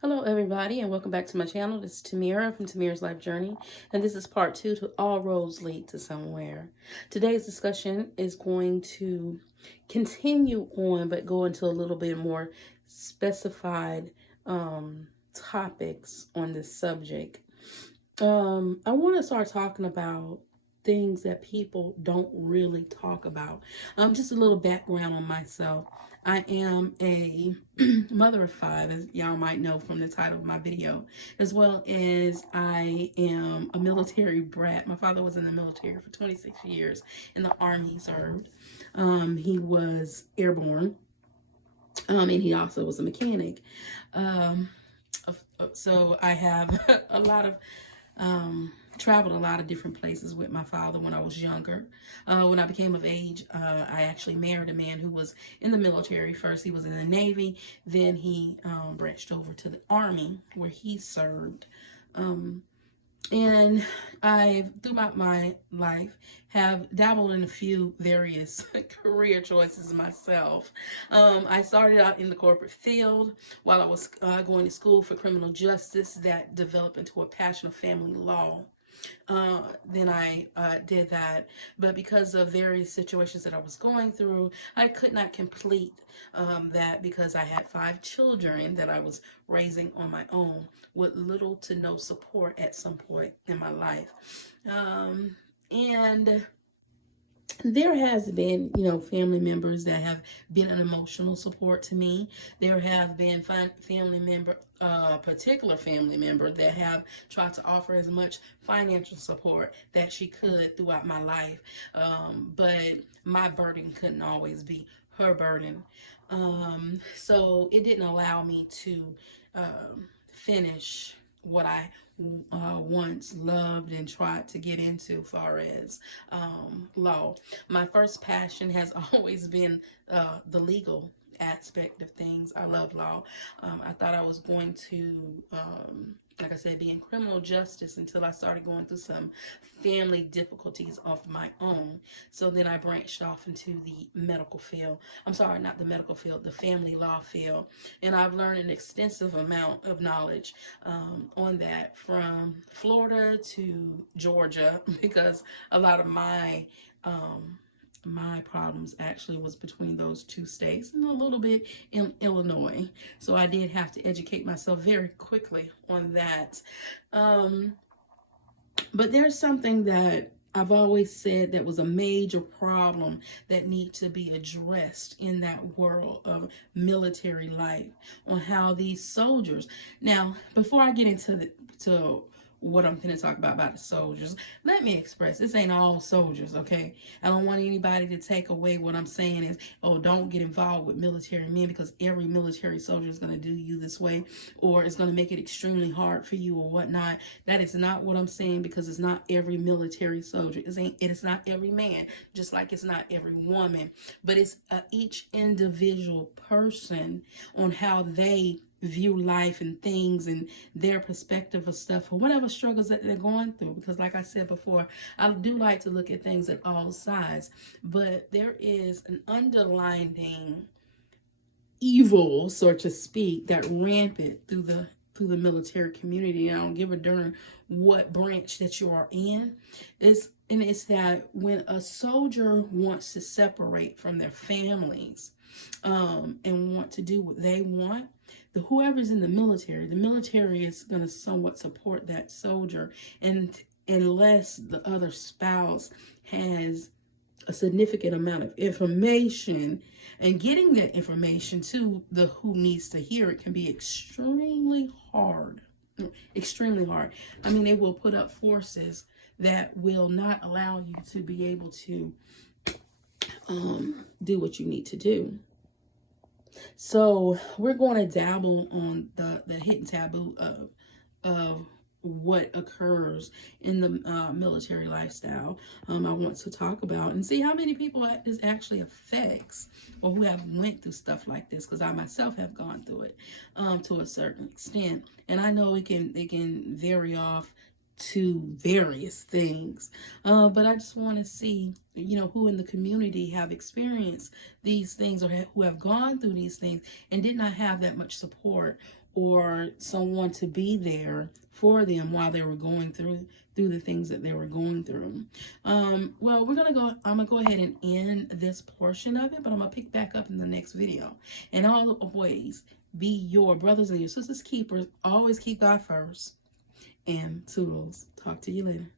Hello, everybody, and welcome back to my channel. This is Tamira from Tamira's Life Journey, and this is part 2 to All Roads Lead to Somewhere. Today's discussion is going to continue on, but go into a little bit more specified topics on this subject. I want to start talking about things that people don't really talk about. Just a little background on myself. I am a mother of 5, as y'all might know from the title of my video, as well as I am a military brat. My father was in the military for 26 years. In the Army he served. He was airborne, and he also was a mechanic. So I have a lot of traveled a lot of different places with my father when I was younger. When I became of age, I actually married a man who was in the military. First, he was in the Navy. Then he branched over to the Army, where he served. And I, throughout my life, have dabbled in a few various career choices myself. I started out in the corporate field while I was going to school for criminal justice that developed into a passion of family law. Then I did that, but because of various situations that I was going through, I could not complete that because I had 5 children that I was raising on my own with little to no support at some point in my life. And there has been, family members that have been an emotional support to me. There have been particular family member that have tried to offer as much financial support that she could throughout my life. But my burden couldn't always be her burden. So it didn't allow me to finish what I once loved and tried to get into far as law. My first passion has always been the legal aspect of things. I love law. I thought I was going to like I said, be in criminal justice until I started going through some family difficulties of my own. So then I branched off into the medical field. I'm sorry, not the medical field, the family law field. And I've learned an extensive amount of knowledge on that from Florida to Georgia because a lot of my problems actually was between those 2 states and a little bit in Illinois. So I did have to educate myself very quickly on that. But there's something that I've always said that was a major problem that needs to be addressed in that world of military life on how these soldiers. Now, before I get into to what I'm going to talk about the soldiers, let me express this ain't all soldiers, okay? I don't want anybody to take away what I'm saying is, oh, don't get involved with military men because every military soldier is going to do you this way or it's going to make it extremely hard for you or whatnot. That is not what I'm saying because it's not every military soldier. It is not every man, just like it's not every woman, but it's each individual person on how they view life and things and their perspective of stuff or whatever struggles that they're going through. Because like I said before, I do like to look at things at all sides, but there is an underlying evil, so to speak, that rampant through the military community. I don't give a darn what branch that you are in. It's that when a soldier wants to separate from their families and want to do what they want, whoever's in the military is going to somewhat support that soldier, and unless the other spouse has a significant amount of information, and getting that information to the who needs to hear it can be extremely hard. Extremely hard. I mean, they will put up forces that will not allow you to be able to do what you need to do. So we're going to dabble on the hidden taboo of what occurs in the military lifestyle. I want to talk about and see how many people this actually affects or who have went through stuff like this, because I myself have gone through it to a certain extent, and I know it can vary off to various things, but I just want to see who in the community have experienced these things or who have gone through these things and did not have that much support or someone to be there for them while they were going through the things that they were going through. Well, I'm gonna go ahead and end this portion of it, but I'm gonna pick back up in the next video. And always be your brothers and your sisters keepers. Always keep God first. And toodles. Talk to you later.